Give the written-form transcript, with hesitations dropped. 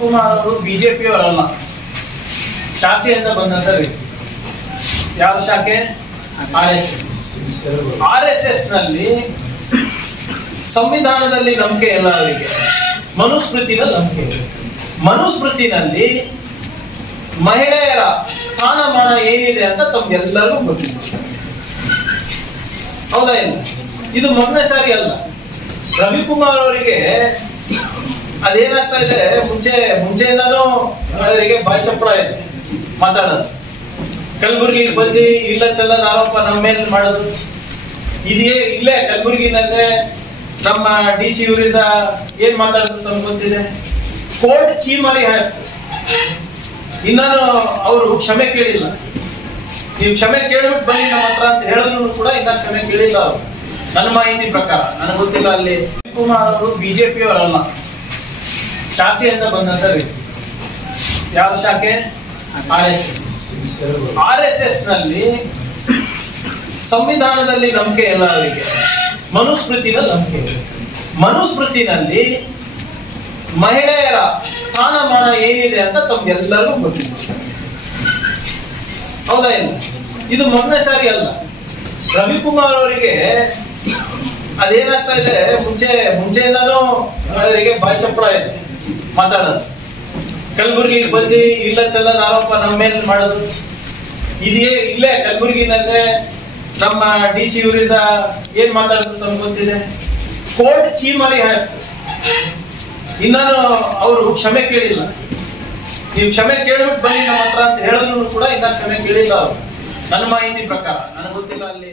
ರವಿಕುಮಾರ್ ಅವರು ಬಿಜೆಪಿಯವರಲ್ಲ, ಶಾಖೆಯಿಂದ ಬಂದಂತ ವ್ಯಕ್ತಿ. ಯಾವ ಶಾಖೆ? RSS ನಲ್ಲಿ ಸಂವಿಧಾನದಲ್ಲಿ ನಂಬಿಕೆ ಇಲ್ಲ ಅವರಿಗೆ, ಮನುಸ್ಮೃತಿನಲ್ಲಿ ನಂಬಿಕೆ ಇದೆ. ಮನುಸ್ಮೃತಿನಲ್ಲಿ ಮಹಿಳೆಯರ ಸ್ಥಾನಮಾನ ಏನಿದೆ ಅಂತ ತಮ್ಗೆಲ್ಲರಿಗೂ ಗೊತ್ತಿದೆ, ಹೌದಾ ಇಲ್ಲ? ಇದು ಮೊದಲನೇ ಸಾರಿ ಅಲ್ಲ. ರವಿಕುಮಾರ್ ಅವರಿಗೆ ಅದೇನಾಗ್ತಾ ಇದೆ, ಮುಂಚೆಯಿಂದಾನು ಅವರಿಗೆ ಬಾಯಿ ಚಪ್ಪಳ ಇದೆ ಮಾತಾಡೋದು. ಕಲಬುರಗಿಗೆ ಬಂದು ಇಲ್ಲ ಚೆಲ್ಲದ ಆರೋಪ ನಮ್ಮ ಮೇಲೆ ಮಾಡೋದು ಇಲ್ಲೇ ಕಲಬುರಗಿನಲ್ಲೇ ನಮ್ಮ DC ಇವರಿಂದ ಏನ್ ಮಾತಾಡೋದು ತಮ್ಗೆ ಗೊತ್ತಿದೆ. ಕೋರ್ಟ್ ಚೀಮಾರಿ ಹಾಕ್ತಾರೆ, ಇನ್ನಾನು ಅವರು ಕ್ಷಮೆ ಕೇಳಿಲ್ಲ. ನೀವು ಕ್ಷಮೆ ಕೇಳ್ಬಿಟ್ಟು ಬನ್ನಿ ನಮ್ಮ ಹತ್ರ ಅಂತ ಹೇಳಿದ್ರು ಕೂಡ ಇನ್ನ ಕ್ಷಮೆ ಕೇಳಿಲ್ಲ ಅವರು. ನನ್ನ ಮಾಹಿತಿ ಪ್ರಕಾರ, ನನಗೆ ಗೊತ್ತಿಲ್ಲ. ಅಲ್ಲಿ ರವಿಕುಮಾರ್ ಅವರು ಬಿಜೆಪಿಯವರಲ್ಲ, ಶಾಖೆಯಿಂದ ಬಂದಂತ ವ್ಯಕ್ತಿ. ಯಾವ ಶಾಖೆ? RSS ನಲ್ಲಿ ಸಂವಿಧಾನದಲ್ಲಿ ನಂಬಿಕೆ ಇಲ್ಲ ಅವರಿಗೆ, ಮನುಸ್ಮೃತಿನಲ್ಲಿ ನಂಬಿಕೆ ಇದೆ. ಮನುಸ್ಮೃತಿನಲ್ಲಿ ಮಹಿಳೆಯರ ಸ್ಥಾನಮಾನ ಏನಿದೆ ಅಂತ ತಮ್ಗೆಲ್ಲರಿಗೂ ಗೊತ್ತಿದೆ, ಹೌದಾ ಇಲ್ಲ? ಇದು ಮೊದಲನೇ ಸಾರಿ ಅಲ್ಲ. ರವಿಕುಮಾರ್ ಅವರಿಗೆ ಅದೇನಾಗ್ತಾ ಇದೆ, ಮುಂಚೆಯಿಂದಾನು ಅವರಿಗೆ ಬಾಯಿ ಚಪ್ಪಳ ಇದೆ ಮಾತಾಡೋದು. ಕಲಬುರಗಿಗೆ ಬಂದು ಇಲ್ಲ ಚೆಲ್ಲದ ಆರೋಪ ನಮ್ಮ ಮೇಲೆ ಮಾಡೋದು ಇಲ್ಲೇ ಕಲಬುರಗಿನಲ್ಲೇ ನಮ್ಮ DC ಇವರಿಂದ ಏನ್ ಮಾತಾಡೋದು ತಮ್ಗೆ ಗೊತ್ತಿದೆ. ಕೋರ್ಟ್ ಚೀಮಾರಿ ಹಾಕ್ತಾರೆ, ಇನ್ನಾನು ಅವರು ಕ್ಷಮೆ ಕೇಳಿಲ್ಲ. ನೀವು ಕ್ಷಮೆ ಕೇಳ್ಬಿಟ್ಟು ಬನ್ನಿ ನಮ್ಮ ಹತ್ರ ಅಂತ ಹೇಳಿದ್ರು ಕೂಡ ಇನ್ನ ಕ್ಷಮೆ ಕೇಳಿಲ್ಲ ಅವರು. ನನ್ನ ಮಾಹಿತಿ ಪ್ರಕಾರ, ನನಗೆ ಗೊತ್ತಿಲ್ಲ ಅಲ್ಲಿ